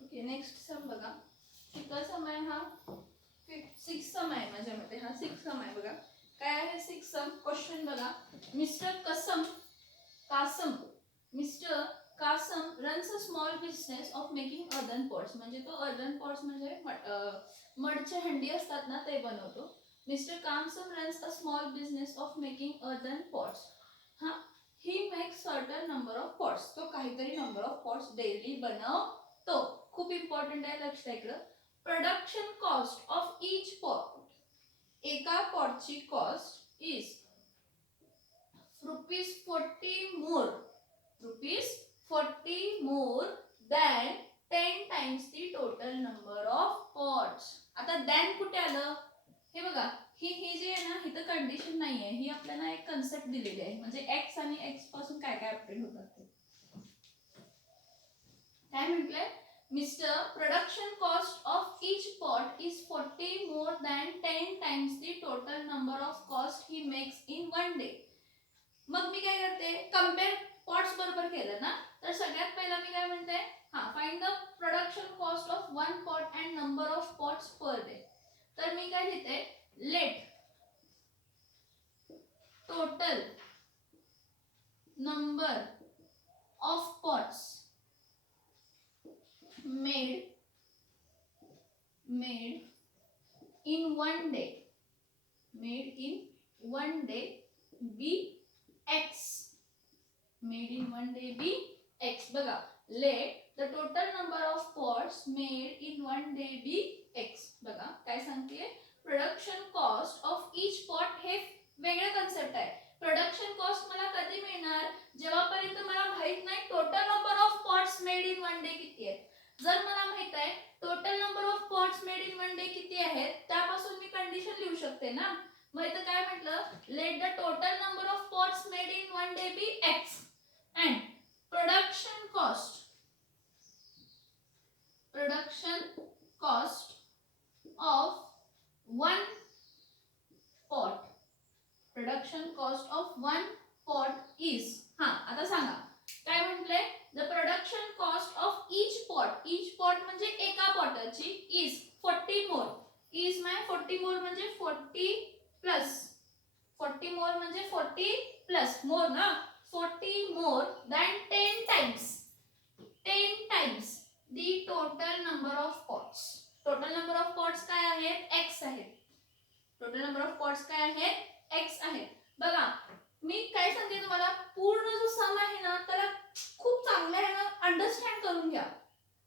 Okay, next sum बघा. कितवा सम आहे हा? 6 सम आहे माझ्या मते. हा 6 सम आहे बघा. काय आहे 6 सम? क्वेश्चन बघा. Mr Kasam runs a small business of making earthen pots. म्हणजे तो अर्दन पॉट्स म्हणजे मडचे हंडी असतात ना, ते बनवतो. Mister Kasam runs a small business of making earthen pots. हा, he makes certain number of pots. तो काहीतरी नंबर ऑफ पॉट्स डेली बनवतो. खूप इम्पॉर्टंट आहे, लक्ष द्या इकडं. Production cost of each pot. एका पॉटची cost is ₹40 more than 10 times the total number of pots. आता then कुठे आलं? हे बघा, ही जी आहे ना, इथं कंडिशन नाही आहे. ही आपल्याला एक कन्सेप्ट दिलेली आहे. म्हणजे x आणि x पासून काय काय अपडेट होतात ते. काय म्हटलंय? Mr. Production cost of each pot is 40 more than 10 times the total number of cost he makes in one day. मग मी काय करते? कंपेअर पॉट्स बरोबर केलं ना, तर सगळ्यात पहिला मी काय म्हणते? हा, find the production cost of one pot and number of pots per day. तर मी काय लिहिते? Late total number of pots made in one day be x. made in one day be x. बघा, let the total number of pots made in one day be x. बघा काय सांगते? Production cost of each pot हे वेगळं concept आहे. Production cost मला कधी मिळणार? जेव्हापर्यंत मला माहित नाही total number of pots made in one day किती आहेत. जर मला माहित आहे total number of pots made in one day किती आहेत, त्यापासून मी कंडिशन लिहू शकते ना. मग इथं काय म्हटलं? Let the total number of pots made in one day be x and production cost of one pot is. हा, आता सांगा काय म्हटलंय? The production cost of each pot म्हणजे एका पॉटची इज 40 मोर. इज माय 40 मोर म्हणजे 40 प्लस 40 मोर म्हणजे 40 प्लस मोर ना, 40 more than 10 times the total number of pots. total number of pots काय आहेत? x आहेत. total number of pots काय आहेत? x आहेत. बघा, मी काय सांगते तुम्हाला, पूर्ण जो सम आहे ना, त्याला खूप चांगलं आहे ना अंडरस्टँड करून घ्या.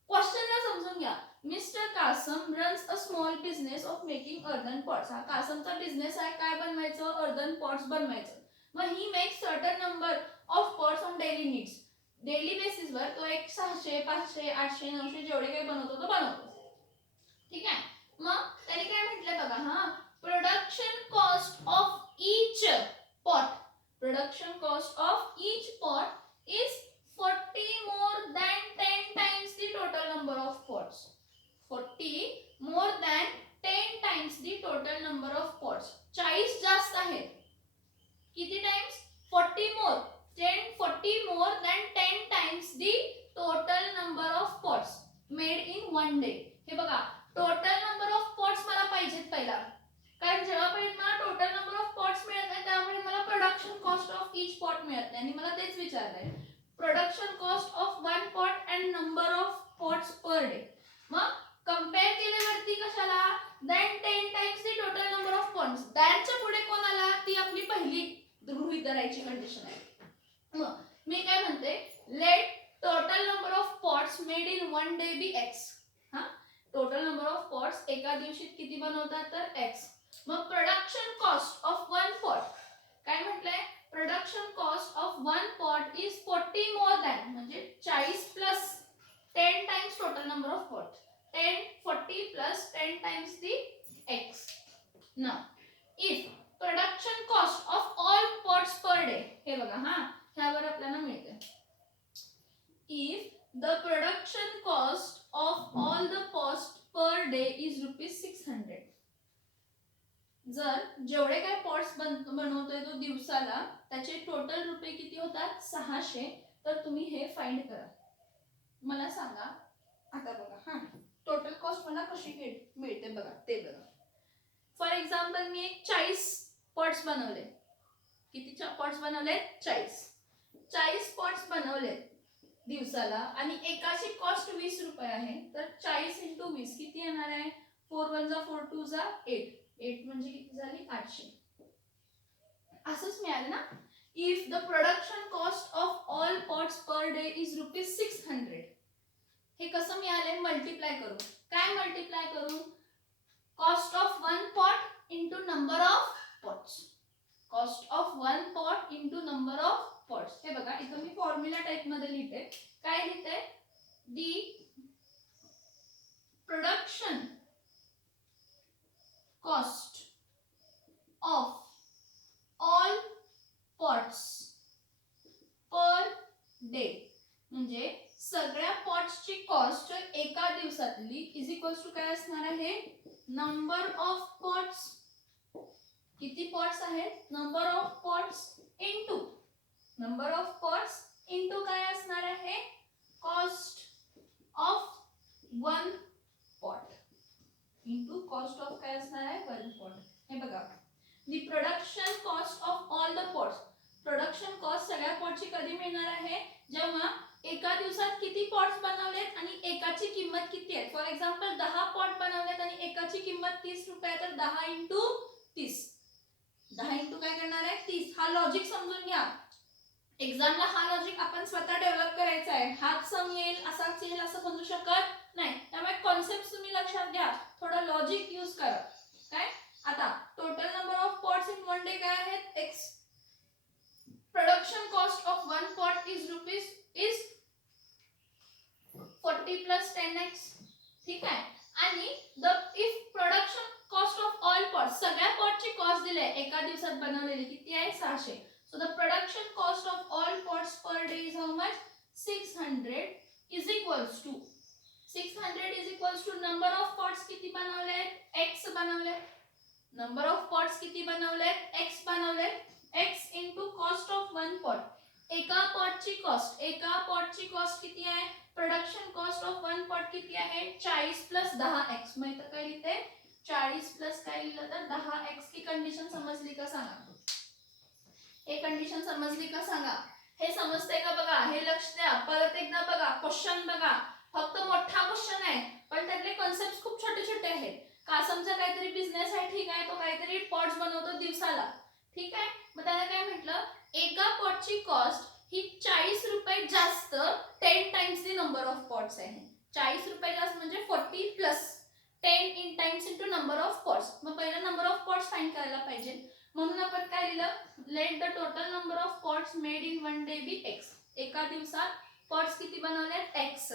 क्वेश्चनला समजून घ्या. Mr Kasam runs a small business of making earthen pots. हा कासमचा बिझनेस आहे. काय बनवायचं? अर्दन पॉट्स बनवायचं. मग he make certain number of pots on daily needs. Daily बेसिसवर तो एक 600, 500, 800, 900 जेवढे काही बनवतो तो बनवतो. ठीक आहे. मग त्याने काय म्हटलं बघा, हा, production cost of each pot is 40 more than 10 times the total number of pots. 40 more than 10 times the total number of pots. 40 जास्त आहेत. किती times? 40 more. 40 more than 10 times the total number of pots made in one day. हे बघा, total number of pots मला पाहिजेत पहिला, कारण जेव्हापर्यंत मला टोटल नंबर ऑफ पॉट्स मिळत नाही त्यामुळे मला production cost of each pot मिळत नाही. आणि मला तेच विचारलंय, production cost of one pot and number of pots per day. मग कंपेअर केल्यावरती कशाला? Then 10 times the total number of pots. दॅनच्या पुढे कोण आला? ती आपली पहिली गृहीत धरायची कंडिशन आहे. मग मी काय म्हणते? Let total number of pots made in one day be x. हा, टोटल नंबर ऑफ पॉट्स एका दिवशीत किती बनवतात? तर x. मग production cost of one pot काय म्हटलंय? Production cost of one pot is 40 more than, म्हणजे 40 plus 10 times total number of pot. 10 40 plus 10 times the x. Now if production cost of all pots per day, हे बघा, हा, ह्यावर आपल्याला मिळते. If the production cost of all the pots per day is ₹600. जर जेवढे काय पॉट्स बनवतोय तो दिवसाला, त्याचे टोटल रुपये किती होतात? 600. तर तुम्ही हे फाइंड करा. मला सांगा. आता बघा, मला कशी मिळते बघा ते बघा. फॉर एक्झाम्पल मी एक 40 पॉट्स बनवले. किती पॉट्स बनवले? 40 पॉट्स बनवले दिवसाला आणि एकाची कॉस्ट 20 रुपये आहे. तर 40 × 20 किती येणार आहे? 4 1 जा 4 2 जा 8. 8 म्हणजे किती झाली? 800. असंच मिळालं ना. If the production cost of all pots per day is ₹600. हे कसं मिळाले? मल्टिप्लाय करू. काय मल्टिप्लाय करू? Cost of one pot into number of pots. Cost of one pot into number of pots. हे बघा इथं मी फॉर्म्युला टाइप मध्ये लिहिते. काय लिहिते? The production cost of all pots per day म्हणजे सगळ्या पॉट्सची कॉस्ट एका दिवसातली इज इक्वल्स टू काय असणार आहे? Number of pots. किती पॉट्स आहेत? Number of pots into number of pots into काय असणार आहे? Cost of one pot into cost of काय असणार आहे? One pot. हे बघा the production cost of all the pots. Production cost सगळ्या पॉटची कधी मिळणार आहे? जेव्हा एका दिवसात किती पॉट्स बनवलेत आणि एकाची किंमत किती आहे. फॉर एक्झाम्पल 10 पॉट बनवलेत आणि एकाची किंमत 30 रुपये. तर 10 × 30. 10 इंटू काय करणार आहे? 30. हा लॉजिक समजून घ्या. एक्झामला हा लॉजिक आपण स्वतः डेव्हलप करायचा आहे. हाच सम येईल असाच येईल असं समजू शकत नाही. त्यामुळे कॉन्सेप्ट तुम्ही लक्षात घ्या. थोडं लॉजिक यूज करा. काय? आता total number of pots in one day काय आहेत? x. Production cost of one pot is ₹40 + 10x. ठीक आहे. आणि if production cost of all pots सगळ्या पॉटची कॉस्ट दिली आहे एका दिवसात बनवलेली किती आहे? 600. So the production cost of all pots per day is how much? 600 is equals to 600 is equals to number of pots किती बनवलेत? x बनवलेत. नंबर ऑफ पॉट्स किती बनवलेत? x बनवलेत. x into cost of one pot. एका पॉटची cost किती आहे? Production cost of one pot किती आहे? 40 + 10x. मग इथं काय लिहिते? 40 + काय लिहिलं तर 10x. ही कंडिशन समजली का सांगा? हे कंडिशन समजली का सांगा? हे समजते का बघा? हे लक्ष द्या. परत एकदा बघा. क्वेश्चन बघा. फक्त मोठा क्वेश्चन आहे पण त्यातले कॉन्सेप्ट खूप छोटे छोटे आहेत. कासमचा काहीतरी बिझनेस आहे. ठीक आहे. तो काहीतरी पॉट्स बनवतो दिवसाला. ठीक आहे. मग त्याला काय म्हटलं? एका पॉटची कॉस्ट ही 40 रुपये जास्त 10 times the number of pots आहे. 40 रुपये जास्त म्हणजे 40 + 10 in times into number of pots. मग पहिला नंबर ऑफ पॉट्स फाइंड करायला पाहिजे. म्हणून आपण काय लिहिलं? Let the total number of pots made in one day be x. एका दिवसात पॉट्स किती बनवलेत? x.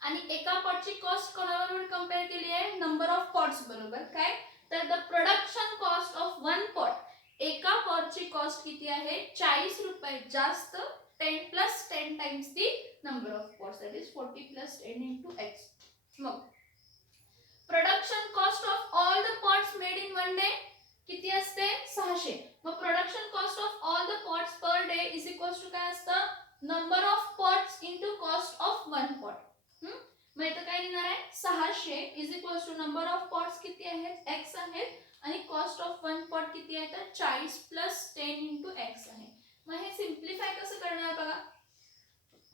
आणि एका पॉटची कॉस्ट कोणाबरोबर कंपेअर केली आहे? नंबर ऑफ पॉट्स बरोबर. काय? तर the production cost of one pot. एका पॉटची कॉस्ट किती आहे? 40 रुपये जास्त 10 + 10 times the number of pots. That is 40 + 10 into x. मग production cost of all the pots made in one day किती असते? 600. मग production cost of all the pots per day is equals to काय असतं? Number of pots into cost of one pot. मग इथं काय लिहिणार आहे? 600 is equals to number of pots किती आहेत? x आहेत. आणि कॉस्ट ऑफ वन पॉट किती आहे? तर 40 + 10 इंटू x आहे. मग हे सिम्प्लिफाय कसं करणार बघा?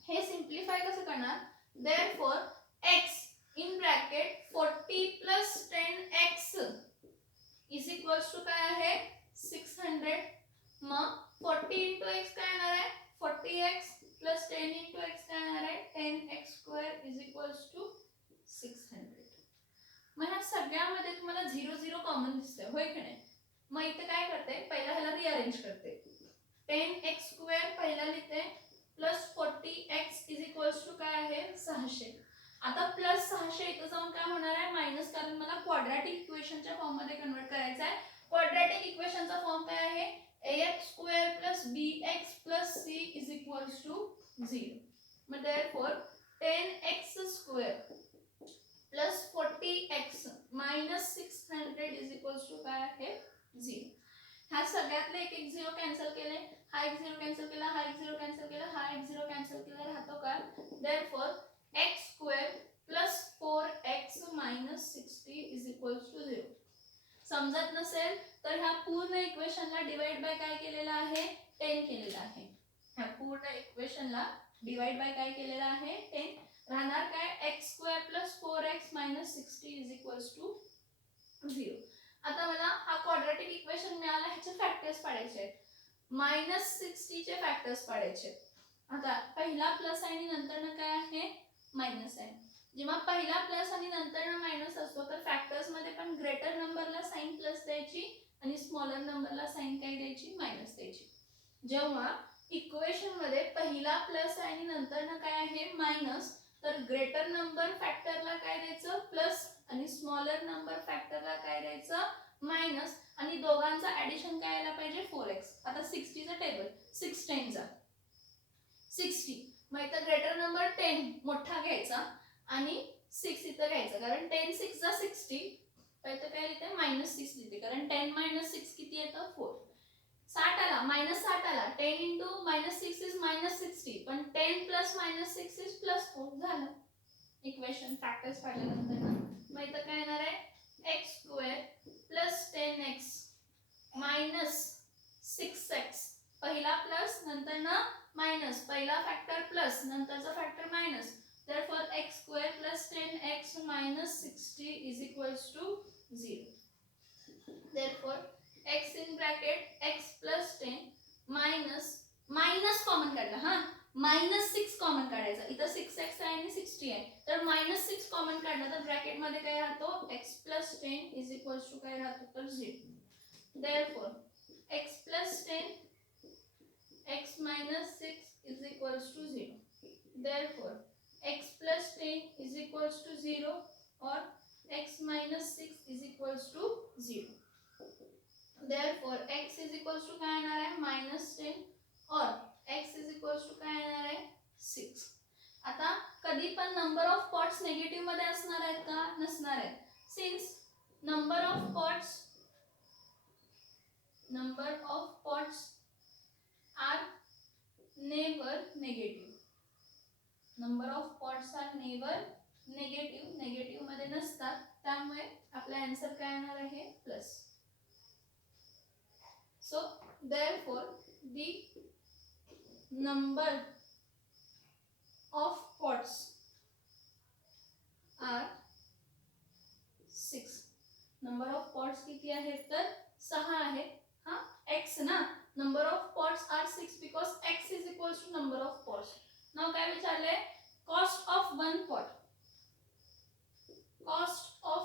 हे सिम्प्लिफाय कसं करणार? Therefore x in bracket 40 + 10x is equals to काय आहे? 600. मग 40 इंटू x काय येणार आहे? 40x + 10 इंटू x काय येणार आहे? 10x² is equals to 600. मग ह्या सगळ्यामध्ये तुम्हाला 0 0 कॉमन दिसतंय होय की नाही? मग इथे काय करते? पहिला ह्याला रिअरेंज करते. 10x² पहिला लिहिते plus 40x is equals to काय आहे? 600. आता प्लस 600 इथं जाऊन काय होणार आहे? मायनस, कारण मला क्वाड्रॅटिक इक्वेशनच्या फॉर्म मध्ये कन्वर्ट करायचं आहे. क्वाड्रॅटिक इक्वेशनचा फॉर्म काय आहे? ax² + bx + c is equals to 0. मग therefore 10x² + 40x - 600 is equals to काय आहे? 0. ह्या सगळ्यातले एक एक 0 कॅन्सल केले. हा एक 0 कॅन्सल केला. हा एक 0 कॅन्सल केला. हा एक 0 कॅन्सल केला. राहतो काय? देअरफॉर x² + 4x - 600 असेल तर ह्या पूर्ण इक्वेशनला डिवाइड बाय काय केलेलं आहे 10 केलेलं आहे. ह्या पूर्ण इक्वेशनला डिवाइड बाय काय केलेलं आहे 10. राहणार काय x² + 4x - 60 = 0. आता मला हा क्वाड्रॅटिक इक्वेशन मिळाला, ह्याचे फॅक्टर्स पाडायचे आहेत. -60 चे फॅक्टर्स पाडायचे. आता पहिला प्लस आहे आणि नंतर काय आहे मायनस आहे. जेव्हा पहिला प्लस आणि नंतर मायनस असतो तर फॅक्टर्स मध्ये पण ग्रेटर नंबरला साइन प्लस द्यायची आणि स्मॉलर नंबरला साइन काय द्यायची मायनस द्यायची. जेव्हा इक्वेशन मध्ये पहिला प्लस आहे आणि नंतर काय आहे मायनस, तर ग्रेटर नंबर फॅक्टरला काय द्यायचं प्लस आणि स्मॉलर नंबर फॅक्टरला काय द्यायचं मायनस, आणि दोघांचा ऍडिशन काय यायला पाहिजे 4x. आता 60 चा टेबल 6 10 चा 60, मग इथं ग्रेटर नंबर 10 मोठा घ्यायचा आणि 6 इथं घ्यायचा, कारण 10 6 चा 60. इथं काय लिहिते -6 लिहिते, कारण 10 - 6 किती येतं 4. 60 आला -60 आला, 10 × -6 इज -60, पण 10 + -6 इज +4 झालं इक्वेशन. फॅक्टर्स पाडल्यानंतर ना मग इथं काय येणार आहे x² + 10x - 6x. पहिला प्लस नंतर ना मायनस, पहिला फॅक्टर प्लस नंतरचा factor minus. therefore x² + 10x - 60 = 0. therefore x in bracket x + 10 minus common काढला. हा -6 कॉमन काढायचा. इथं 6x आहे आणि 60 आहे, तर -6 कॉमन काढला तर ब्रॅकेट मध्ये काय राहतो x + 10 = काय राहतो तर 0. therefore x + 10 x - 6 = 0. therefore x + 10 = 0 or x - 6 = 0. therefore x काय येणार आहे -10 और x काय येणार आहे 6. आता कधी पण नंबर ऑफ पॉट्स नेगेटिव्ह मध्ये असणार आहेत का नसणार आहेत. Since number of pots are never negative. Number of pots are never negative मध्ये नसतात, त्यामुळे आपला आन्सर काय येणार आहे plus. So therefore the number of pots are 6. number of pots किती आहेत तर 6 आहेत. हा x ना, number of pots are 6 because x = number of pots. now काय विचारले cost of one pot. cost of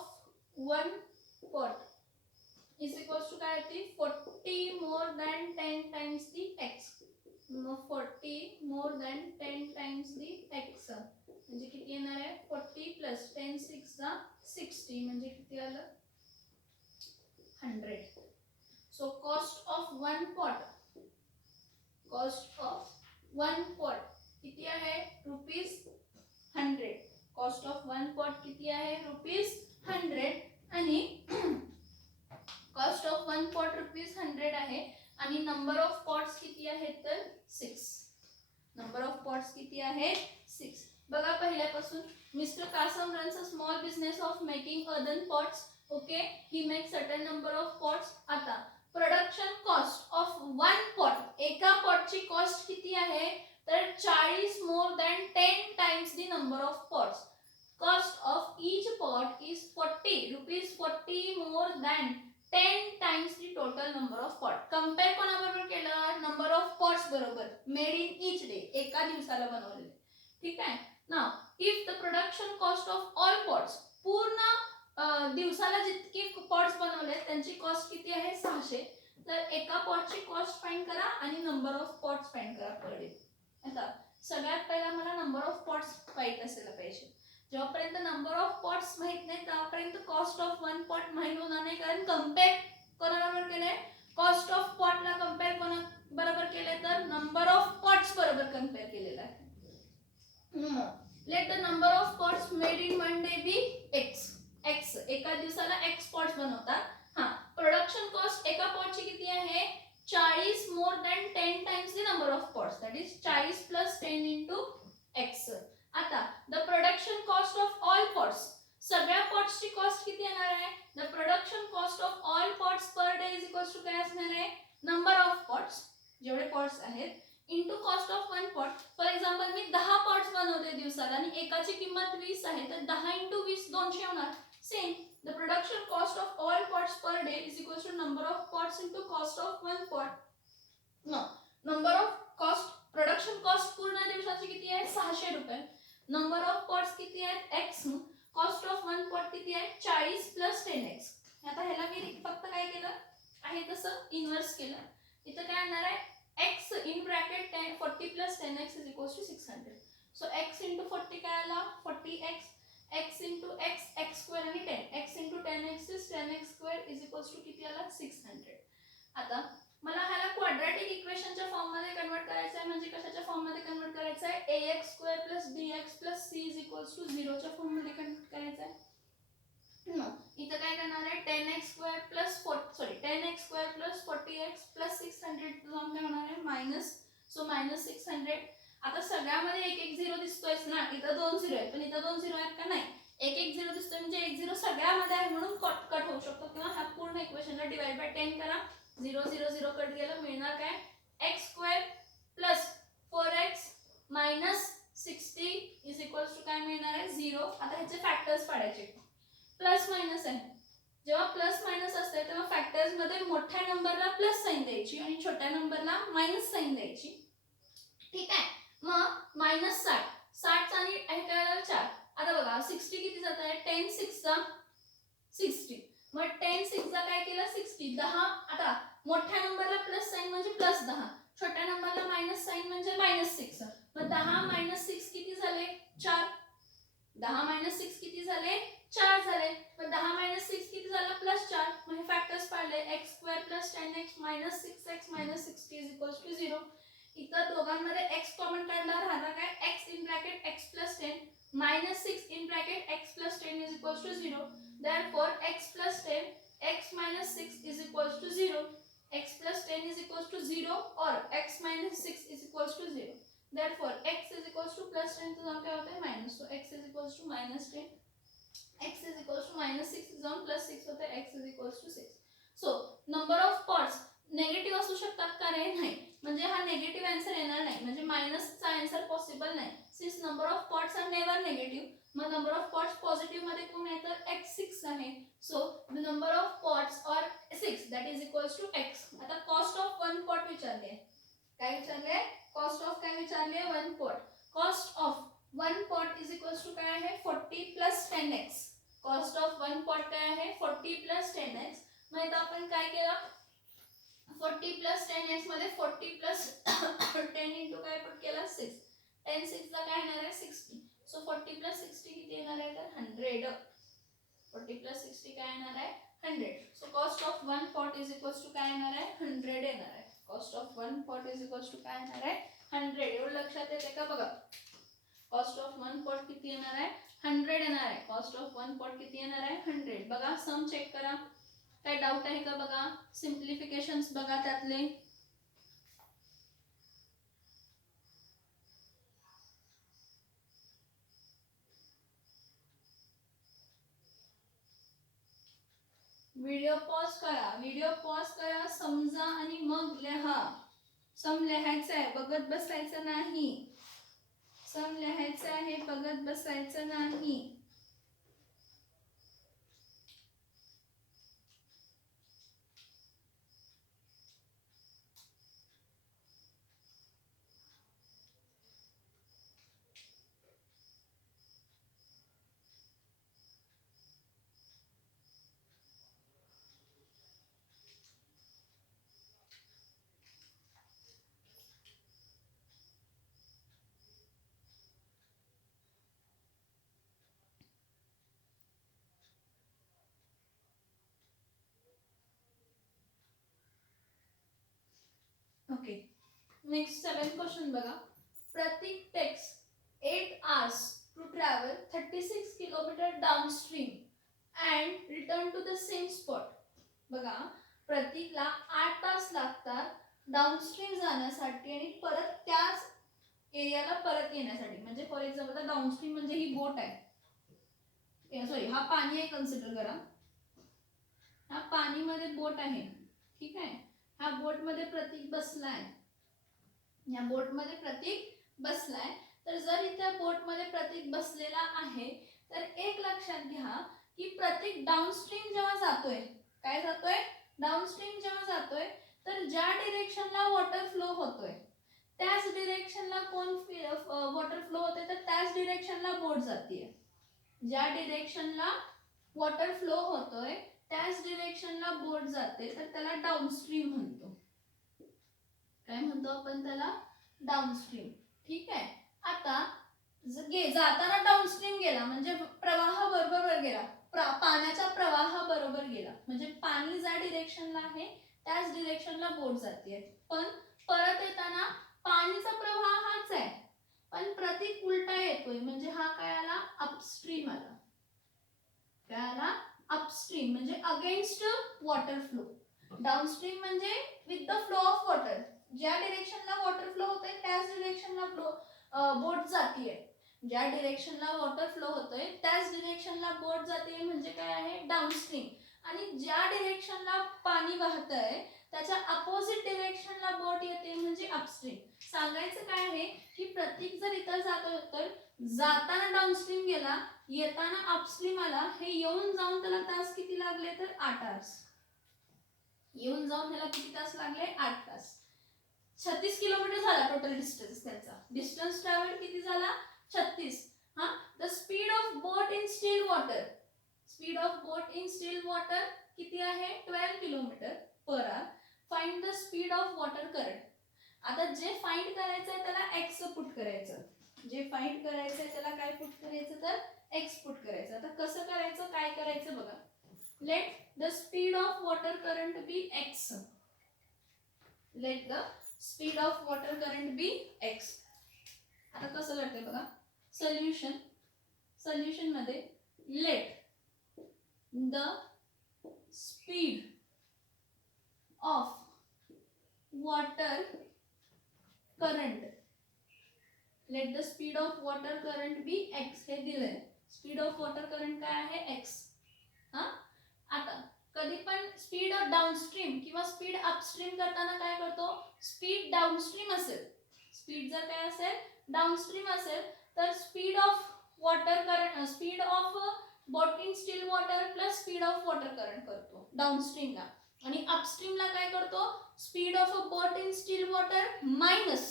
one pot is equals to काय होती 40 more than 10 times the x. 40 more than 10 times the x म्हणजे किती येणार आहे 40 + 10 6 चा 60 म्हणजे किती आलं 100. so cost of one pot किती आहे ₹100. cost of one pot किती आहे ₹100 आणि कॉस्ट ऑफ वन पॉट ₹100 आहे आणि नंबर ऑफ पॉट्स किती आहेत तर 6. नंबर ऑफ पॉट्स किती आहेत 6. बघा पहिल्यापासून mister Kasam runs a small business of making earthen pots. Okay, he make certain number of pots. आता production cost of one pot, एका पॉटची कॉस्ट किती आहे तर 40 more than 10 times the number of pots. cost of each pot is 40 more than 10 times the total number of pot. Compare कोणाबरोबर केलं number of pots बरोबर, made in each day, एका दिवसाला बनवलेले. ठीक आहे. Now if the production cost of all pots, पूर्ण दिवसाला जितके पॉट्स बनवले त्यांची कॉस्ट किती आहे 600, तर एका पॉटची कॉस्ट फाइंड करा आणि नंबर ऑफ पॉट्स फाइंड करा पर डे. आता सगळ्यात पहिला मला नंबर ऑफ पॉट्स माहित असायला पाहिजे. जेव्हापर्यंत नंबर ऑफ पॉट्स माहित नाही त्यापर्यंत कॉस्ट ऑफ वन पॉट माहित होणार नाही, कारण कंपेअर कोणाबरोबर केलंय कॉस्ट ऑफ पॉटला कंपेअर कोणा बरोबर केलंय तर नंबर ऑफ पॉट्स बरोबर कंपेअर केलेलं आहे. Let the number of pots made in one day be x. एका दिवसाला x पॉट्स बनवतात. हा प्रोडक्शन कॉस्ट एका पॉटची किती आहे 40 more than 10 times the number of pots, that is 40 plus 10 into x. आता the production cost of all pots, सगळ्या पॉट्सची cost किती येणार आहे the production cost of all pots दिवसाला आणि एकाची किंमत 20 आहे तर 10 × 20 200 होणार. Same the production cost of all pots per day is equal to number of pots into cost of one pot. Number of cost production cost पूर्ण दिवसाची किती आहे 600 रुपये. नंबर ऑफ पॉट्स किती आहेत x. Cost of one pot किती आहे 40 + 10x. आता ह्याला मी फक्त काय केलं आहे तसं इन्व्हर्स केलं. इथं काय येणार आहे x in bracket 40 + 10x is equals to 600. So x into 40 काय आला 40x. x into x x square आणि 10 x into 10x is 10x square is equals to किती आला 600. आता मला ह्याला क्वाड्रॅटिक इक्वेशनच्या फॉर्म मध्ये कन्वर्ट करायचं आहे. म्हणजे कशाच्या फॉर्म मध्ये कन्वर्ट करायचं आहे ax² + bx + c is equals to 0 च्या फॉर्म मध्ये कन्वर्ट करायचं आहे. इथं काय करणार आहे 10x² + 40x + 600 जाऊन काय होणार आहे मायनस. सो -600. आता सगळ्यामध्ये एक एक 0 दिसतोयच ना. इथं 2 0 आहेत पण इथं 2 0 आहेत का नाही. एक एक 0 दिसतोय म्हणजे एक 0 सगळ्यामध्ये आहे म्हणून कट होऊ शकतो किंवा हा पूर्ण इक्वेशनला डिवाइड बाय 10 करा. 0 0 0 कट गेलं मिळणार काय x² + 4x - 60 is equals to काय मिळणार आहे 0. आता ह्याचे फॅक्टर्स पाडायचे. प्लस मायनस आहे. जेव्हा प्लस मायनस असते तेव्हा फॅक्टर्स मध्ये मोठ्या नंबरला प्लस साइन द्यायची आणि छोट्या नंबरला मायनस साइन द्यायची. ठीक आहे. मग -60 60 आणि हे काय 4. आता बघा 60 किती जात आहे 10 6 चा 60. मग 10 6 चा काय केलं 60. 10 आता मोठ्या नंबरला प्लस साइन म्हणजे +10. छोट्या नंबरला मायनस साइन म्हणजे -6. मग 10 - 6 किती झाले 4. 10 - 6 किती झाले 4 झाले. मग 10 - 6 किती झालं +4. मग हे फॅक्टर्स पाडले x² + 10x - 6x - 60 is equals to 0. इतर दोघांमध्ये x कॉमन काढला राहणार काय x in bracket x + 10 - 6 in bracket x + 10 is equals to 0. Therefore x + 10 x - 6 is equals to 0. x + 10 is equals to 0 or x - 6 is equals to 0. Therefore x is equals to +10 तो जाऊन क्या होता है minus. So x is equals to -10. x is equals to -6 जाऊन +6 होता है. x is equals to 6. So number of pots negative असू शकतात का रे नाही. म्हणजे हा नेगेटिव्ह आन्सर येणार नाही. म्हणजे मायनसचा आन्सर पॉसिबल नाही. Since number of pots are never negative. मग नंबर ऑफ पॉट्स पॉझिटिव्ह मध्ये कोण आहे तर x 6 आहे. So the number of pots are 6 that is equals to x. आता कॉस्ट ऑफ वन पॉट विचारले आहे. काय विचारले कॉस्ट ऑफ काय विचारले one pot. Cost of one pot is equals to काय आहे 40 + 10x. Cost of one pot काय आहे 40 + 10x. मग इथं आपण काय केलं 40 + 10x मध्ये 40 + 10 इंटू काय पुट केला 6. 10 6 ला काय येणार आहे 60. सो 40 + 60 किती येणार आहे तर 100. 40 + 60 काय येणार आहे 100. So cost of one pot is equals to काय येणार आहे 100 येणार आहे. Cost of one pot is equals to काय येणार आहे 100. एवढं लक्षात येते का बघा. कॉस्ट ऑफ वन पॉट किती येणार आहे 100 येणार आहे. कॉस्ट ऑफ वन पॉट किती येणार आहे 100. बघा सम चेक करा. काय डाऊट आहे का बघा. सिम्प्लिफिकेशन्स बघा त्यातले. व्हिडिओ पॉज करा समजा आणि मग लिहा. सम लिहायचं आहे बघत बसायचं नाही. सम लिहायचं आहे बघत बसायचं नाही. ओके नेक्स्ट 7th क्वेश्चन बघा. प्रतीक takes 8 hours to travel 36 kilometer downstream and return to the same spot. बघा प्रतीकला 8 तास लागतात डाउनस्ट्रीम जाण्यासाठी आणि परत त्याच एरियाला परत येण्यासाठी. म्हणजे फॉर एक्झाम्पल डाउनस्ट्रीम म्हणजे ही बोट आहे. सॉरी हा पाणी आहे कन्सिडर करा. हा पाणीमध्ये बोट आहे. ठीक आहे. ह्या बोट मध्ये प्रतीक बसलाय. या बोट मध्ये प्रतीक बसलाय तर जर इथे बोटमध्ये प्रतीक बसलेला आहे तर एक लक्षात घ्या की प्रतीक डाऊनस्ट्रीम जेव्हा जातोय, काय जातोय, डाऊनस्ट्रीम जेव्हा जातोय तर ज्या डिरेक्शनला वॉटर फ्लो होतोय त्याच डिरेक्शनला कोण वॉटर फ्लो होते तर त्याच डिरेक्शनला बोट जाते. ज्या डिरेक्शनला वॉटर फ्लो होतोय त्याच डिरेक्शनला बोट जाते तर त्याला डाऊनस्ट्रीम म्हणतो. काय म्हणतो आपण त्याला, डाऊनस्ट्रीम. ठीक आहे. आता जाताना डाऊनस्ट्रीम गेला म्हणजे प्रवाह बरोबर गेला, पाण्याच्या प्रवाहा बरोबर गेला म्हणजे पाणी ज्या डिरेक्शनला आहे त्याच डिरेक्शनला बोट जाते. पण परत येताना पाणीचा प्रवाह हाच आहे पण प्रतीक उलटा येतोय म्हणजे हा काय आला, अपस्ट्रीम आला. काय आला, अपस्ट्रीम म्हणजे अगेन्स्ट वॉटर फ्लो. डाऊनस्ट्रीम म्हणजे with the flow of water, ज्या डिरेक्शनला वॉटर फ्लो होतोय त्याच डिरेक्शनला बोट जातीये. ज्या डिरेक्शनला वॉटर फ्लो होतोय त्याच डिरेक्शनला बोट जाते म्हणजे काय आहे, डाऊनस्ट्रीम. आणि ज्या डिरेक्शनला पाणी वाहतंय त्याच्या अपोजिट डिरेक्शनला बोट येते म्हणजे अपस्ट्रीम. सांगायचं काय आहे की प्रतीक जर इथं जातोय तर जाताना डाऊनस्ट्रीम गेला, येताना अपस्ट्रीम आला. हे येऊन जाऊन त्याला तास किती लागले तर 8 तास. येऊन जाऊन त्याला किती तास लागले, 8 तास. 36 किलोमीटर झाला टोटल डिस्टन्स त्याचा. डिस्टन्स ट्रॅव्हल किती झाला, 36. हा, the speed of boat in still water, speed of boat in still water किती आहे, 12 kilometre per our. Find the speed of water current. आता जे फाइंड करायचं आहे त्याला एक्स पुट करायचं, जे फाइंड करायचं आहे त्याला काय पुट करायचं तर एक्स पुट करायचं. आता कसं करायचं, काय करायचं बघा. Let the speed of water current be x. Let the speed of water current be x. आता कसं करते बघा, सोल्युशन, सोल्युशन मध्ये let the speed of water current, let the speed of water current be x. हे दिलंय, speed of water current काय आहे, x. हा, आता कधी पण स्पीड डाऊनस्ट्रीम किंवा स्पीड अपस्ट्रीम करताना काय करतो, स्पीड डाऊनस्ट्रीम असेल, स्पीड जर काय असेल डाऊनस्ट्रीम असेल तर speed of water current, speed of boat in still water plus speed of water current करतो डाऊनस्ट्रीमला. आणि अपस्ट्रीमला काय करतो, speed of a boat in still water minus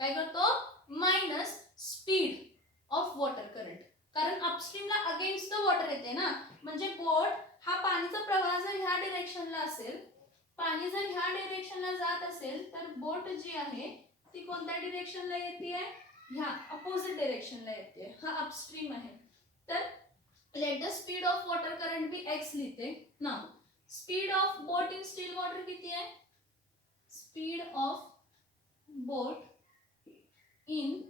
काय करतो, minus speed of water current. कारण अपस्ट्रीमला अगेन्स्ट द वॉटर येते ना, म्हणजे बोट हा पाणीचा प्रवाह जर ह्या डिरेक्शनला असेल, पाणी जर ह्या डिरेक्शनला जात असेल तर बोट जी आहे ती कोणत्या डिरेक्शनला येते, ह्या अपोजिट डिरेक्शनला येते. हा अपस्ट्रीम आहे. तर let the speed of water current be x लिहिते ना. Speed of boat in still water किती आहे, speed of boat in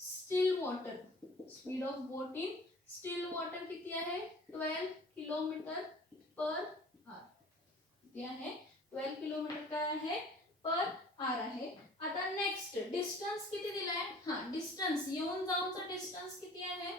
still water, speed of boat in still water किती आहे, 12 किलोमीटर पर आवर. किती आहे, 12 किलोमीटर काय आहे पर आवर आहे. आता नेक्स्ट डिस्टन्स किती दिलाय, हा डिस्टन्स येऊन जाऊनचा डिस्टन्स किती आहे,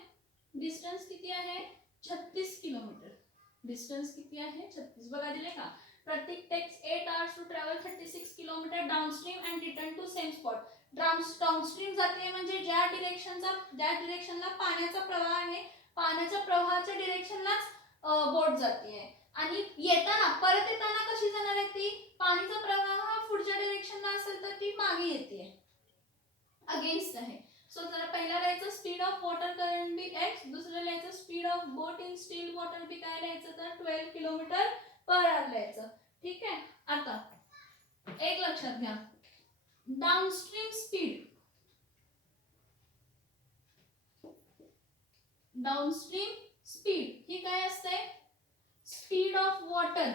डिस्टन्स किती आहे 36 किलोमीटर. डिस्टन्स किती आहे 36. बघा दिले का, Prateek takes 8 hours to travel 36 kilometre downstream and return to same spot. Downstream जाते म्हणजे ज्या डिरेक्शनला पाण्याचा प्रवाह आहे पाण्याच्या प्रवाहाच्या डिरेक्शनलाच बोट जाते. आणि येताना परत येताना कशी जाणार आहे ती, पाणीचा प्रवाह हा पुढच्या डिरेक्शनला असेल तर ती मागे येते, अगेन्स्ट आहे. सो जरा पहिला लिहायचं speed of water current be x, दुसरं लिहायचं speed of boat in still water be काय लिहायचं तर 12 किलोमीटर पर आवर लिहायचं. ठीक आहे. आता एक लक्षात घ्या, डाऊनस्ट्रीम स्पीड, डाऊनस्ट्रीम स्पीड ही काय असते, स्पीड ऑफ वॉटर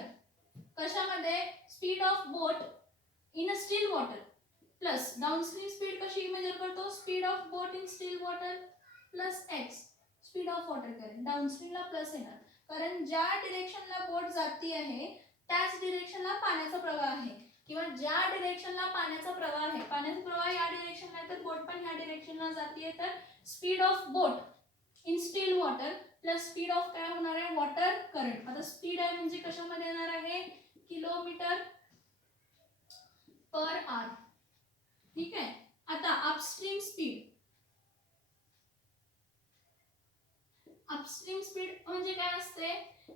कशामध्ये, speed of boat in a still water plus downstream speed कशी मेजर करतो, speed of boat in still water plus x speed of water current. डाऊनस्ट्रीमला प्लस येणार कारण ज्या डिरेक्शनला बोट जाती आहे त्याच डिरेक्शनला पाण्याचा प्रवाह आहे, किंवा ज्या डिरेक्शनला पाण्याचा प्रवाह आहे, पाण्याचा प्रवाह या डिरेक्शनला आहे तर बोट पण ह्या डिरेक्शनला जाते, तर speed of boat in still water plus speed of काय होणार आहे वॉटर करंट. आता स्पीड आहे म्हणजे कशामध्ये येणार आहे, किलोमीटर पर आवर. ठीक आहे. आता अपस्ट्रीम स्पीड, अपस्ट्रीम स्पीड म्हणजे काय असते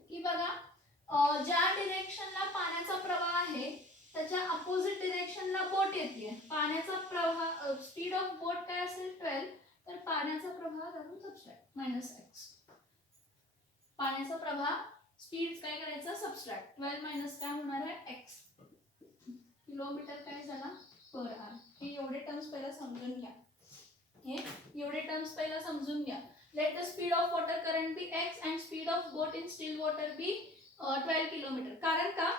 की बघा ज्या डिरेक्शनला पाण्याचा प्रवाह आहे त्याच्या अपोजिट डिरेक्शनला बोट येते. पाण्याचा प्रवाह स्पीड ऑफ बोट काय असेल 12 तर पाण्याचा प्रवाह करून सबट्रॅक्ट -x. पाण्याचा प्रवाह स्पीड काय करायचं सबट्रॅक्ट 12 मायनस काय होणार आहे x. किलोमीटर काय झाला पर आवर. हे एवढे टर्म्स पहिला समजून घ्या. हे एवढे टर्म्स पहिला समजून घ्या. Let the speed of water current be x and speed of boat in still water be 12 kilometre. कारण का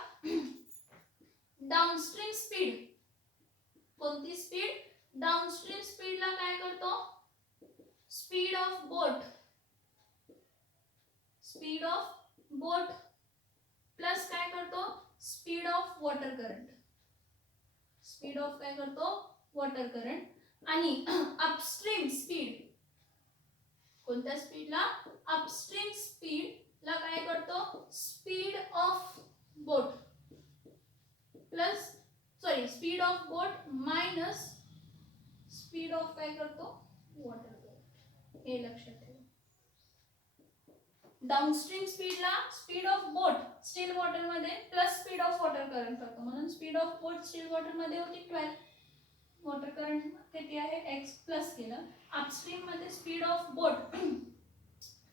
डाउनस्ट्रीम स्पीड कोणती स्पीड डाउनस्ट्रीम स्पीडला काय करतो स्पीड ऑफ बोट प्लस काय करतो speed of water current. Speed of काय करतो वॉटर करंट आणि अपस्ट्रीम स्पीड कोणत्या स्पीडला अपस्ट्रीम स्पीड ला काय करतो speed of boat plus speed of boat minus speed of काय करतो वॉटर करंट. हे लक्षात ठेवा. डाउनस्ट्रीम स्पीडला speed of boat still water मध्ये plus speed of water current करतो. म्हणून speed of boat still water मध्ये होती 12. वॉटर करंट किती आहे x प्लस केलं. अपस्ट्रीम मध्ये स्पीड ऑफ बोट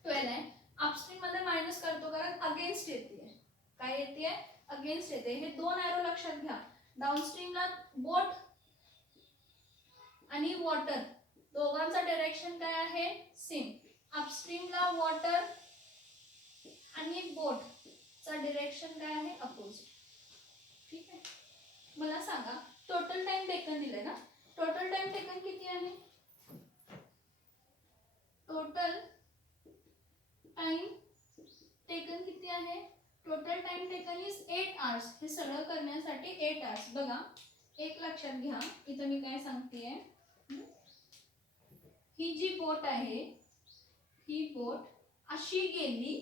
12 आहे. अपस्ट्रीम मध्ये मायनस करतो कारण अगेन्स्ट येते. काय येते अगेन्स्ट येते. हे दोन एरो लक्षात घ्या. डाउनस्ट्रीमला बोट आणि वॉटर दोघांचा डायरेक्शन काय आहे सेम. अपस्ट्रीमला वॉटर आणि बोट चा डायरेक्शन काय आहे अपोजिट. ठीक आहे. मला सांगा टोटल टाइम टेकन दिले ना. टोटल टाइम टेकन किती आहे टोटल टाइम टेकन किती आहे total time taken is 8 hours. हे सगळं करण्यासाठी 8 आवर्स. बघा एक लक्षात घ्या इथं मी काय सांगतेय. ही जी बोट आहे ही बोट अशी गेली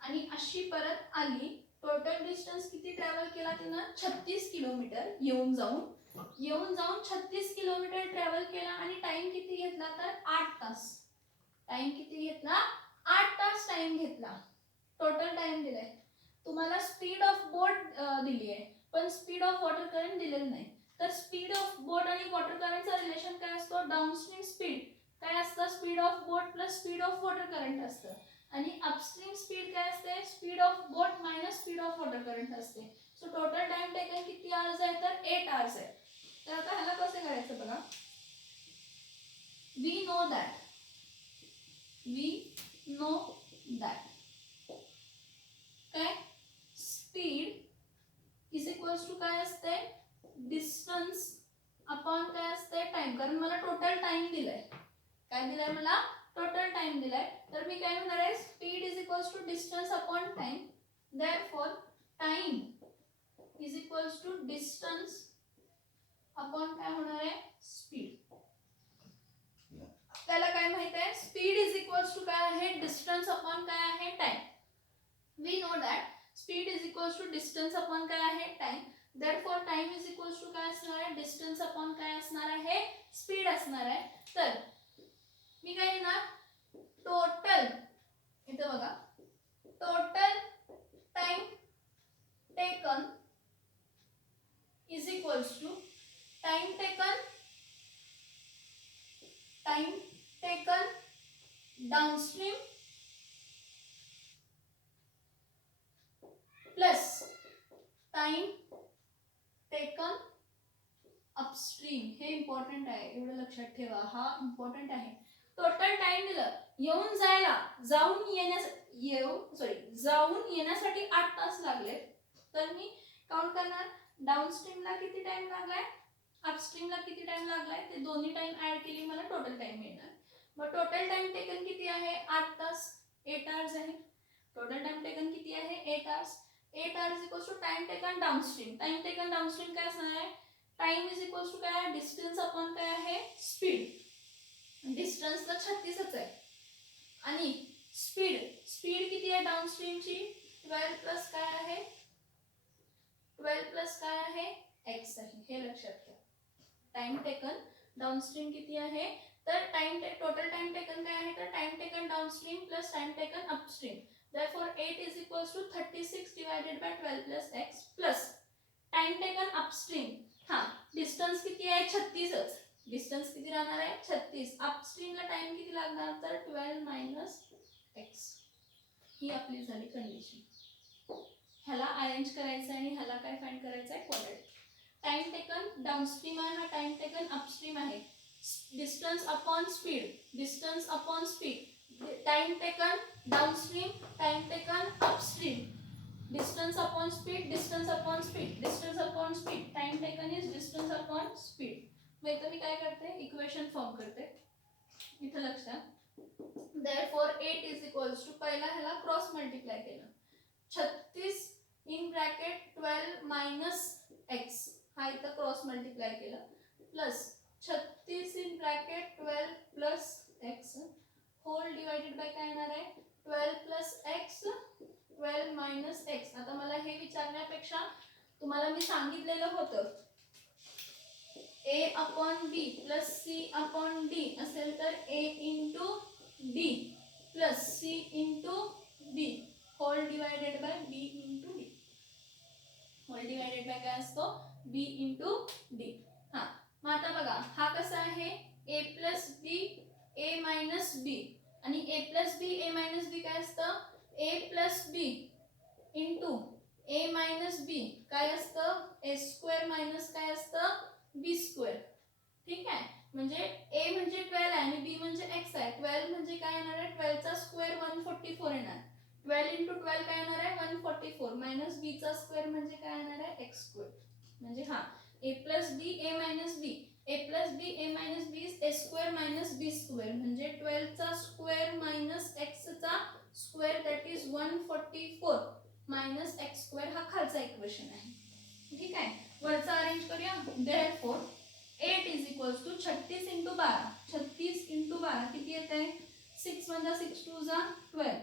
आणि अशी परत आली. टोटल डिस्टन्स किती ट्रॅव्हल केला तिनं 36 किलोमीटर. येऊन जाऊन 36 किलोमीटर ट्रॅव्हल केला आणि टाइम किती घेतला तर 8 तास. टाइम किती घेतला 8 तास टाइम घेतला. टोटल टाइम दिलाय. तुम्हाला स्पीड ऑफ बोट दिली आहे पण स्पीड ऑफ वॉटर करंट दिलेलं नाही. तर स्पीड ऑफ बोट आणि वॉटर करंटचा रिलेशन काय असतो डाउनस्ट्रीम स्पीड काय असतं speed of boat plus speed of water current असतं. आणि अपस्ट्रीम स्पीड काय असते speed of boat minus speed of water current असते. सो टोटल टाइम टेकन किती आवर्स आहे तर 8 आवर्स आहे. तर आता ह्याला कसं करायचं बघा. वी नो दॅट काय स्पीड इज इक्वल्स टू काय असते डिस्टन्स अपॉन काय असते टाइम. कारण मला टोटल टाइम दिलाय. काय दिलाय मला टोटल टाइम दिलाय. तर मी काय म्हणणार आहे speed is equals to distance upon time. Therefore time is equals to distance upon काय होणार आहे स्पीड. त्याला काय माहित आहे स्पीड इज इक्वल्स टू काय आहे डिस्टन्स अपॉन काय आहे time. We know that speed is equals to distance upon काय आहे time. Therefore time is equals to काय असणार आहे डिस्टन्स अपॉन काय असणार आहे स्पीड असणार आहे. तर मी काय लिहिणार टोटल इथे बघा total time taken is equals to time taken downstream plus time taken upstream. हे इम्पॉर्टंट आहे एवढं लक्षात ठेवा. हा इम्पॉर्टंट आहे. टोटल टाइम दिलं येऊन येण्यासाठी 8 तास लागले. तर मी काउंट करणार डाउनस्ट्रीमला किती टाइम लागलाय अपस्ट्रीमला किती टाइम लागलाय ते दोन्ही टाइम ऍड केली मला टोटल टाइम मिळणार. मग टोटल टाइम टेकन किती आहे 8 तास 8 आवर्स आहे. टोटल टाइम टेकन किती आहे 8 hours. 8 hours equals to time taken downstream. Time taken downstream काय असणार आहे टाइम इज इक्वल्स टू काय डिस्टन्स अपॉन काय आहे स्पीड. डिस्टन्सला 36च आहे आणि स्पीड किती आहे डाउनस्ट्रीमची 12 प्लस काय आहे 12 प्लस काय आहे x आहे. हे लक्षात घ्या. टाइम टेकन डाउनस्ट्रीम किती आहे तर टोटल टाइम टेकन काय आहे तर time taken downstream plus plus time taken upstream. Therefore 8 is equals to 36 divided by 12 plus x plus time taken upstream. हाँ डिस्टन्स किती आहे 36च. डिस्टन्स किती राहणार आहे 36. अपस्ट्रीमला टाइम किती लागणार तर 12 मायनस x. ही आपली झाली कंडिशन. ह्याला अरेंज करायचं आणि ह्याला काय फाइंड करायचं आहे क्वाड्रेटिक. टाइम टेकन डाउनस्ट्रीम आहे हा टाइम टेकन अपस्ट्रीम आहे. Distance upon speed, distance upon speed, time taken downstream, time taken upstream, distance upon speed, distance upon speed, distance upon speed, time taken is distance upon speed. मग इथं मी काय करते equation form करते. इथं लक्षात therefore 8 is equals to पहिला ह्याला cross multiply केलं 36 इन ब्रॅकेट 12 मायनस x हा इथं क्रॉस मल्टिप्लाय केलं plus 36 in bracket 12 plus x whole divided by काय येणार आहे 12 प्लस x 12 मायनस x. आता मला हे विचारण्यापेक्षा तुम्हाला मी सांगितलेलं होतं a upon b plus c upon d असेल तर a into b plus c into b whole divided by b into d. Whole divided by काय असतो b इंटू d. हा मग आता बघा हा कसा आहे a plus b a minus b आणि a plus b a minus b काय असतं a plus b into a minus b काय असतं a स्क्वेअर मायनस काय असतं b स्क्वेअर. ठीक आहे म्हणजे a म्हणजे 12 आहे आणि b म्हणजे x आहे. 12 म्हणजे काय येणार आहे 12 चा स्क्वेअर 144 येणार. 12 इंटू 12 काय येणार आहे 144 मायनस b चा स्क्वेअर म्हणजे काय येणार आहे x स्क्वेअर. म्हणजे हा a plus b a minus b a plus b a minus b is a square minus b square म्हणजे 12 चा स्क्वेअर मायनस x चा square that is 144 minus x square हा खालचा इक्वेशन आहे. ठीक आहे वरचा अरेंज करूया. therefore 8 is equals to 36 into 12. 36 into 12 किती येते 6 1 जा 6 2 जा 12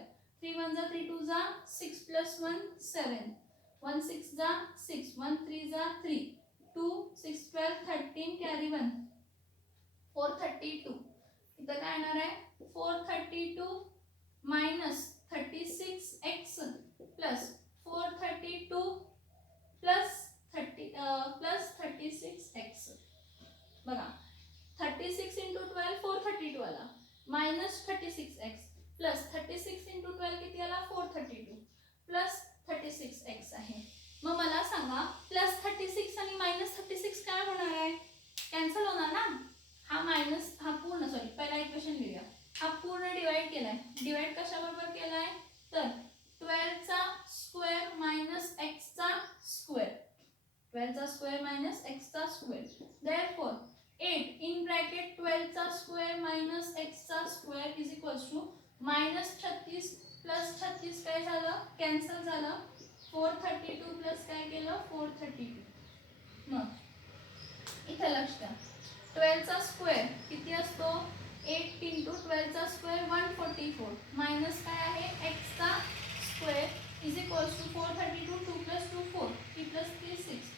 3 1 जा 3 2 जा 6 plus 1 7 1 6 जा 6 1 3 जा 3 2 6 12 13 carry 1 432. इथं काय येणार आहे 432 minus 36x plus 432 plus 36x. बघा 36 into 12 432 आला minus 36x plus 36 into 12 किती आला 432 plus 36x आहे. मग मला सांगा प्लस 36 आणि मायनस 36 काय होणार आहे कॅन्सल होणार ना. हा मायनस हा पूर्ण सॉरी पहिला इक्वेशन लिहूया. हा पूर्ण डिवाइड केलाय. डिवाइड कशाबरोबर केलाय तर 12 चा स्क्वेअर मायनस x चा स्क्वेअर 12 चा स्क्वेअर मायनस x चा स्क्वेअर. therefore 8 in bracket 12 चा स्क्वेअर मायनस x चा square is equals to minus 36 plus 36 काय झालं कॅन्सल झालं 432 प्लस काय केलं 432. मग इथे लक्ष द्या 12 चा स्क्वेअर किती असतो 8 इंटू 12 चा स्क्वेअर 144 मायनस काय आहे x चा square is equals to 432 2 plus 2 4 3 plus 3 6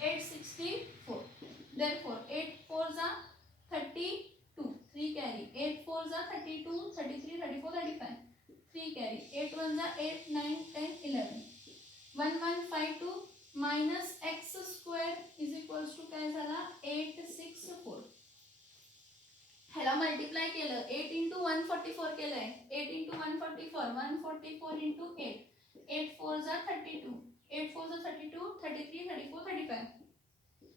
864. therefore 8 4 जा 32 3 carry 8 4 जा 32 33 34 35 3 carry 8 1 जा 8 9 10 11 1152 minus x square is equals to काय झाला 864. ह्याला मल्टिप्लाय केलं 8 into 144 केलंय 8 into 144 144 into 8 8 4 जा 32 8 4 जा 32 33 34 35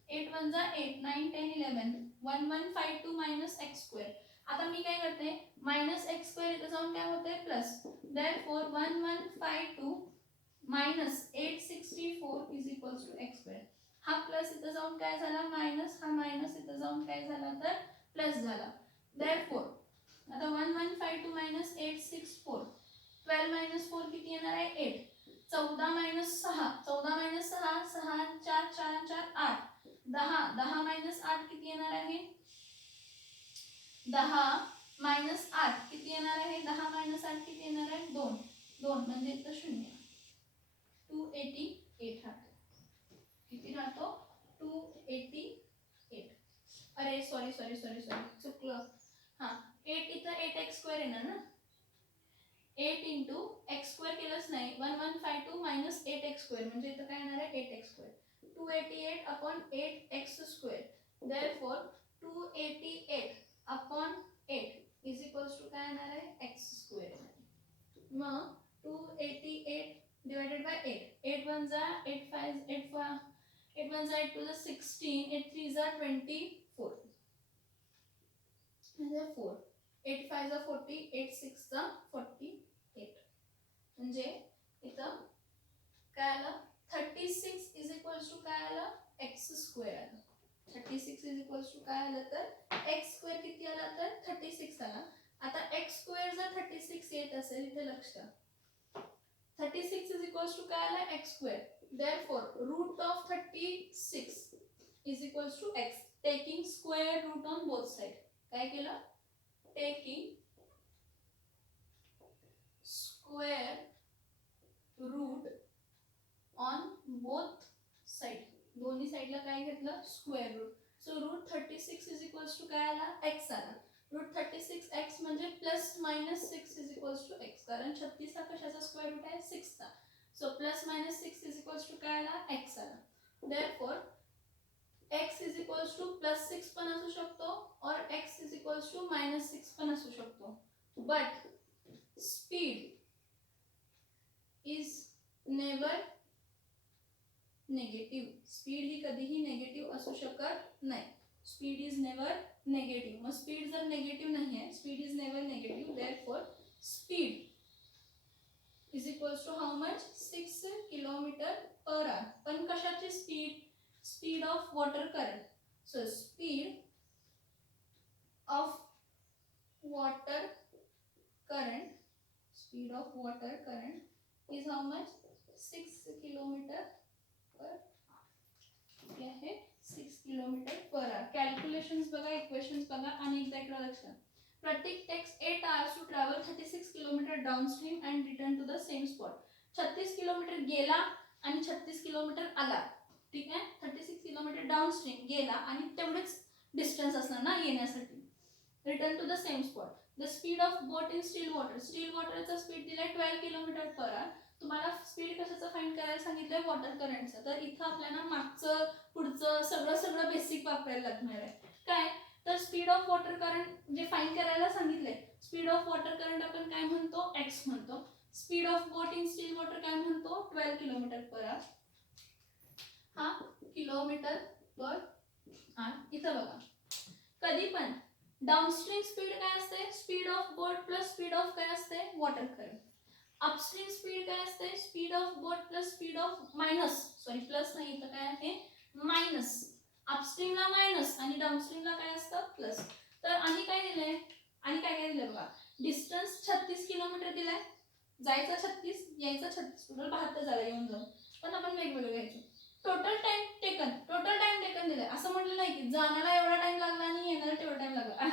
8 1 जा 8 9 10 11 1152 minus x square. आता मी काय करते मायनस x स्क्वेअर इथे जाऊन काय होते plus. therefore 1152 minus 864 is equals to x square. हा प्लस इथे जाऊन काय झाला मायनस हा मायनस इथे जाऊन काय झाला तर प्लस झाला. therefore आता 1152 मायनस 864 12 मायनस 4 किती येणार आहे 8 14 मायनस 6 14 मायनस 6 6 4 4 4 8 10 10 मायनस 8 किती येणार आहे 10 मायनस 8 किती येणार आहे 10 मायनस 8 किती येणार आहे 2 2 म्हणजे इथं 0 288 राहतो. किती राहतो 288. अरे सॉरी सॉरी सॉरी सॉरी चुकलं. हां 8 इथं 8x स्क्वेअर येणार ना 8 इंटू एक्स स्क्वेअर केलंच नाही 1152 मायनस 8x स्क्वेअर म्हणजे इथं काय येणार आहे 8x square 288 upon 8x square therefore 288 upon 8 is equals to काय येणार आहे x स्क्वेअर. मग 288 divided by 8 8 1 जा 8 5 8 1 जा 8 2 जा 16 8 3 जा 24 म्हणजे 4 8 5 जा 40 8 6 जा 48 म्हणजे इथं काय आलं 36 इज इक्वल्स टू काय आलं x स्क्वेअर आलं. 36 इज इक्वल्स टू काय आलं तर x स्क्वेअर किती आला तर 36 आला. आता x स्क्वेअर जर 36 येत असेल इथे लक्ष द्या 36 इज इक्वल्स टू काय आला x square therefore root of 36 is equals to x taking square root on both side. काय केलं taking square root on both side दोन्ही साइडला काय घेतलं square root. So root 36 is equals to काय आला x आला. रूट 36x म्हणजे plus minus 6 is equals to x कारण 36 हा कशाचा स्क्वेअर रूट आहे 6 चा. So plus minus 6 is equals to काय आला x आला. Therefore x is equals to plus 6 पण असू शकतो और x is equals to minus 6 पण असू शकतो. But speed is never negative. Speed ही कधीही नेगेटिव्ह असू शकत नाही. Speed is never negative. मग स्पीड जर नेगेटिव्ह नाही आहे speed is never negative therefore speed is equals to how much 6 kilometre per hour. पण कशाची speed speed of water current. So speed of water current speed of water current is how much 6 kilometre per क्या है 6 kilometre per hour. Calculations बघा equations बघा आणि एकदा इकडे लक्ष द्या. Prateek takes 8 hours to travel 36 kilometre downstream and return to the same spot. 36 kilometre गेला आणि 36 किलोमीटर आला. ठीक आहे 36 किलोमीटर डाउनस्ट्रीम गेला आणि तेवढेच डिस्टन्स असणार ना येण्यासाठी. Return to the same spot. The speed of boat in still water. Still वॉटरचा स्पीड दिलाय 12 किलोमीटर पर आवर. तुम्हाला स्पीड कशाचं फाइंड करायला सांगितलंय वॉटर करंटचं. तर इथं आपल्याला मागचं पुढचं सगळं बेसिक वापरायला लागणार आहे. काय तर स्पीड ऑफ वॉटर करंट जे फाइंड करायला सांगितलंय स्पीड ऑफ वॉटर करंट आपण काय म्हणतो x म्हणतो. Speed of boat in still water काय म्हणतो 12 किलोमीटर पर आवर. हा किलोमीटर पर आवर. इथं बघा कधी पण डाउनस्ट्रीम स्पीड काय असते speed of boat plus speed of काय असते वॉटर करंट. अपस्ट्रीम स्पीड काय असते speed of boat plus speed of minus sorry plus नाही तर काय आहे मायनस. अपस्ट्रीमला मायनस आणि डाउनस्ट्रीमला काय असतं प्लस. तर आणि काय दिलंय आणि काय काय दिलंय बघा डिस्टन्स 36 किलोमीटर दिलाय. जायचं 36 यायचं 36 टोटल 72 झाला येऊन जाऊन. पण आपण वेगवेगळं घ्यायचं. टोटल टाइम टेकन दिलाय. असं म्हटलं नाही की जाण्याला एवढा टाइम लागला आणि येण्याला तेवढा टाइम लागला.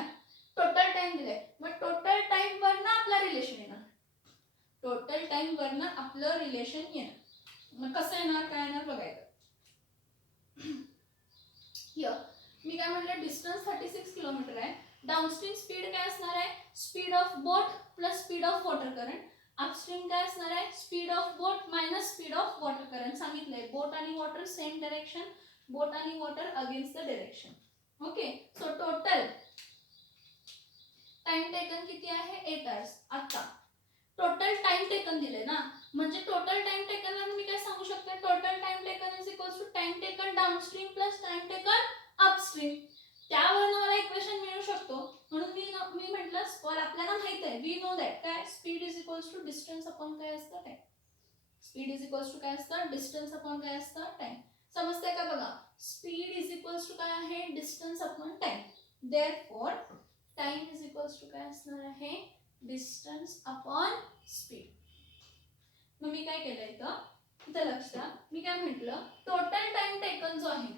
टोटल टाइम दिलाय. मग टोटल टाइम वरनं आपला रिलेशन येणार. टोटल टाइम वरनं आपलं रिलेशन येणार. मग कसं येणार काय येणार बघायचं. मी काय म्हटलं डिस्टन्स 36 किलोमीटर आहे. डाउनस्ट्रीम स्पीड काय असणार आहे speed of boat plus speed of water current. Upstream काय असणार आहे speed of boat minus speed of water current. सांगितलंय बोट आणि वॉटर सेम डायरेक्शन बोट आणि water against the direction. Okay so total time taken किती आहे 8 hours. आता टोटल टाइम टेकन दिले ना म्हणजे टोटल टाइम टेकन मी काय सांगू शकते total time taken is equals to time taken downstream plus time taken upstream. त्यावरून मला इक्वेशन मिळू शकतो. म्हणून मी म्हटलं और आपल्याला माहित आहे वी नो दॅट काय speed is equals to distance upon काय असतं time. Speed is equals to काय असतं डिस्टन्स अपॉन काय असतं टाइम. समजतंय का बघा स्पीड इज इक्वल्स टू काय आहे distance upon time. Therefore time is equals to काय असणार आहे डिस्टन्स अपॉन स्पीड. मग मी काय केलं इथं लक्ष द्या. मी काय म्हटलं टोटल टाइम टेकन जो आहे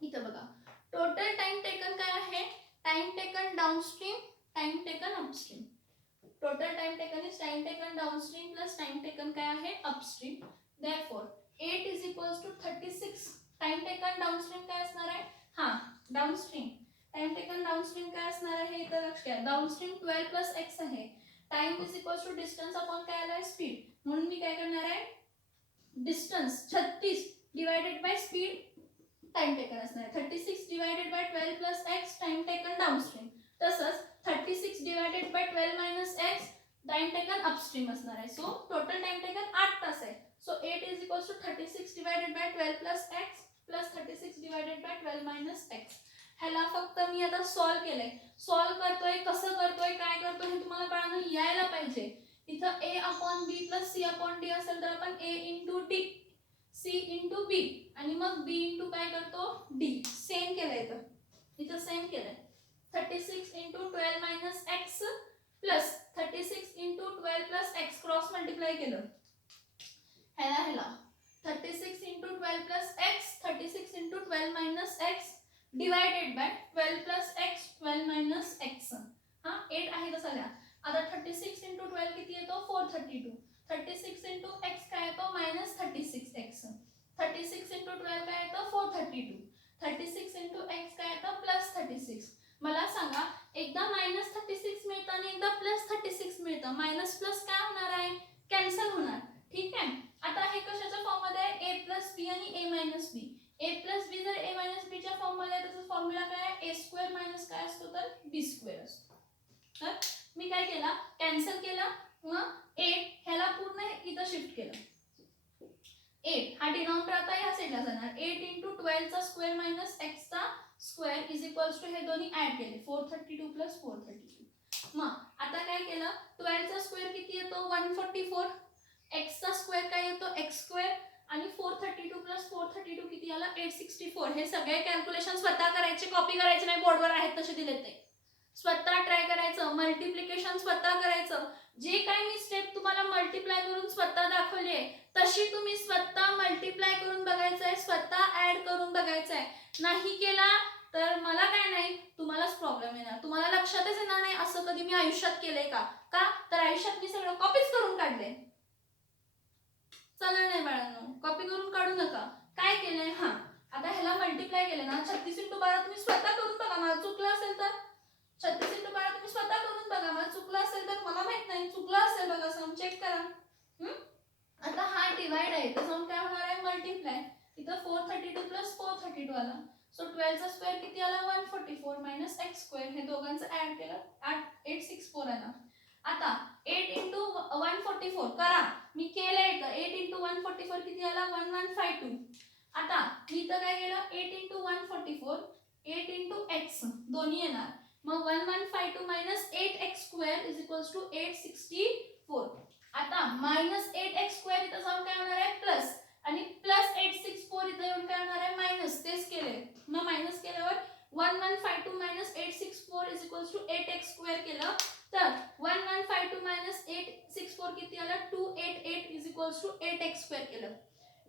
इथं बघा टोटल टाइम टेकन काय आहे time taken downstream time taken upstream. Total time taken is time taken downstream plus time taken काय आहे upstream. Therefore 8 is equals to 36 time taken downstream काय असणार आहे हा डाउनस्ट्रीम टाइम टेकन डाउनस्ट्रीम काय असणार आहे इथं लक्ष द्या. डाउनस्ट्रीम 12 प्लस x आहे. Time is equals to distance upon काय आलाय स्पीड. म्हणून मी काय करणार आहे distance 36 divided by speed time taken असणार आहे. 36 divided by 12 plus x time taken downstream. तसंच 36 divided by 12 minus x time taken upstream असणार आहे. सो टोटल टाइम टेकन 8 तास आहे. So 8 is equals to 36 divided by 12 plus x plus 36 divided by 12 minus x. ह्याला फक्त मी आता solve केलंय. Solve करतोय कसं करतोय काय करतोय हे तुम्हाला बाळांनो यायला पाहिजे. इथं a upon b plus c upon d असेल तर आपण a into d c into b आणि मग b इंटू काय करतो d. सेम केलंय इथं सेम केलंय. 36 into 12 minus x plus 36 into 12 plus x cross multiply केलं ह्याला 36 into 12 plus x 36 into 12 minus x divided by 12 plus x 12 minus x. हा 8 आहे तसा लिहा. आता 36 इंटू 12 किती येतो 432. 36 इंटू x काय येतो मायनस 36x. 36 इंटू 12 काय येतो 432. 36 इंटू x काय येतं प्लस 36. मला सांगा एकदा मायनस 36 मिळतं आणि एकदा प्लस 36 मिळतं. मायनस प्लस काय होणार आहे कॅन्सल होणार. ठीक आहे. आता हे कशाच्या फॉर्म मध्ये आहे a प्लस b आणि a minus b. a plus b जर a मायनस b च्या फॉर्म मध्ये आहे त्याचा फॉर्म्युला काय आहे a स्क्वेअर मायनस काय असतो तर b स्क्वेअर असतो. तर मी काय केला कॅन्सल केला मग 8 ह्याला पूर्ण इथं शिफ्ट केलं. 8 हा डिनॉमिनेटर आता या साइडला जाणार. 8 इंटू 12 चा स्क्वेअर मायनस x चा स्क्वेअर इज इक्वल्स टू हे दोन्ही ऍड केले 432 प्लस 432. मग आता काय केलं 12 चा स्क्वेअर किती येतो 144. x चा स्क्वेअर काय येतो x स्क्वेअर आणि 432 प्लस 432 किती आला 864. हे सगळे कॅल्क्युलेशन स्वतः करायचे कॉपी करायचे नाही बोर्डवर आहेत तसे दिलेत ते. स्वतः ट्राय करायचं मल्टिप्लिकेशन स्वतः करायचं. जे काही मी स्टेप तुम्हाला मल्टिप्लाय करून स्वतः दाखवली आहे तशी तुम्ही स्वतः मल्टिप्लाय करून बघायचं आहे स्वतः ऍड करून बघायचं आहे. नाही केला तर मला काय नाही तुम्हालाच प्रॉब्लेम येणार. तुम्हाला लक्षातच येणार नाही असं कधी मी आयुष्यात केलंय का तर आयुष्यात मी सगळं कॉपीच करून काढले. चला नाही बाळांनो कॉपी करून काढू नका. काय केलंय हा आता ह्याला मल्टिप्लाय केलं ना 36 इंटू 12 तुम्ही स्वतः करून बघा. मला चुकलं असेल तर 36 इंटू 12 तुम्ही स्वतः करून बघा. मला चुकलं असेल तर मला माहित नाही चुकलं असेल बघा सम चेक करा. आता हा डिवाइड आहे तर जाऊन काय होणार आहे मल्टिप्लाय. इथं 432 प्लस 432 आला. सो 12 चा स्क्वेअर किती आला 144 मायनस x स्क्वेअर. हे दोघांचं ऍड केलं 864 आला. आता 8 इंटू 144 करा. मी केलं इथं 8 इंटू 144 किती आला 1152. आता मी इथं काय केलं 8 इंटू 144 8 इंटू x दोन्ही येणार. मग 1152 minus 8x square is equals to 864. आता मायनस 8x स्क्वेअर इथं जाऊन काय होणार आहे प्लस आणि प्लस 864 इथं येऊन काय होणार आहे मायनस. तेच केले मग मायनस केल्यावर 1152 minus 864 is equals to 8x square केलं तर 1152 मायनस 864 किती आलं 288 is equals to 8x square केलं.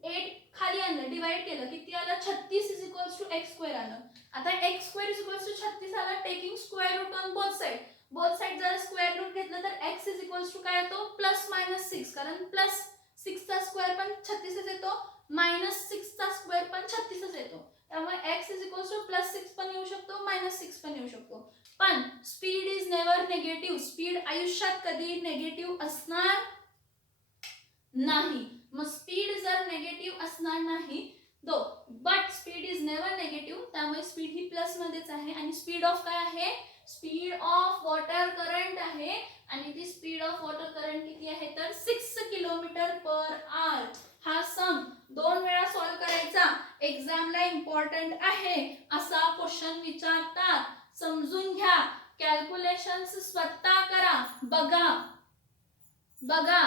8 खाली आणलं डिवाइड केलं किती आलं 36 is equals to x square आलं. आता x square is equals to 36 आला. Taking square root on both side जर स्क्वेअर रूट घेतलं तर x इज इक्वल्स टू काय येतो प्लस मायनस 6 कारण प्लस 6 चा स्क्वेअर पण 36च येतो मायनस 6 चा स्क्वेअर पण 36च येतो. त्यामुळे x is equals to plus 6 पण येऊ शकतो मायनस 6 पण येऊ शकतो. पण speed is never negative. Speed आयुष्यात कधी नेगेटिव्ह असणार नाही. मग स्पीड जर नेगेटिव्ह असणार नाही though but speed is never negative त्यामुळे स्पीड ही प्लस मध्येच आहे. आणि स्पीड ऑफ काय आहे स्पीड ऑफ वॉटर करंट आहे आणि ती स्पीड ऑफ वॉटर करंट किती आहे तर 6 किलोमीटर पर आवर. हा सम 2 वेळा सॉल्व करायचा. एक्झामला इम्पॉर्टंट आहे असा क्वेश्चन विचारतात. समजून घ्या. कॅल्क्युलेशन्स स्वतः करा. बघा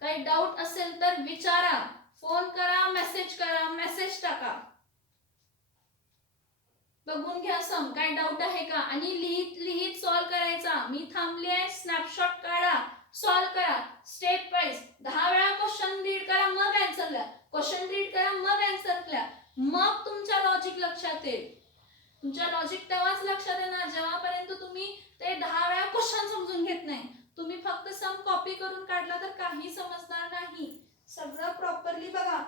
काही डाऊट असेल तर विचारा. फोन करा मेसेज टाका. बघून घ्या सम काय डाऊट आहे का आणि लिहित सॉल्व करायचा. मी थांबले आहे स्नॅपशॉट काढा सॉल्व करा स्टेप वाइज. 10 वेळा क्वेश्चन रीड करा मग आन्सर लिहा. क्वेश्चन रीड करा मग आन्सर लिहा. मग तुमच्या लॉजिक लक्षात येईल. तुमच्या लॉजिक तेव्हाच लक्षात येणार जेव्हापर्यंत तुम्ही ते 10 वेळा क्वेश्चन समजून घेत नाही. तुम्ही फक्त सम कॉपी करून काढला तर काही समजणार नाही. सगळं प्रॉपरली बघा.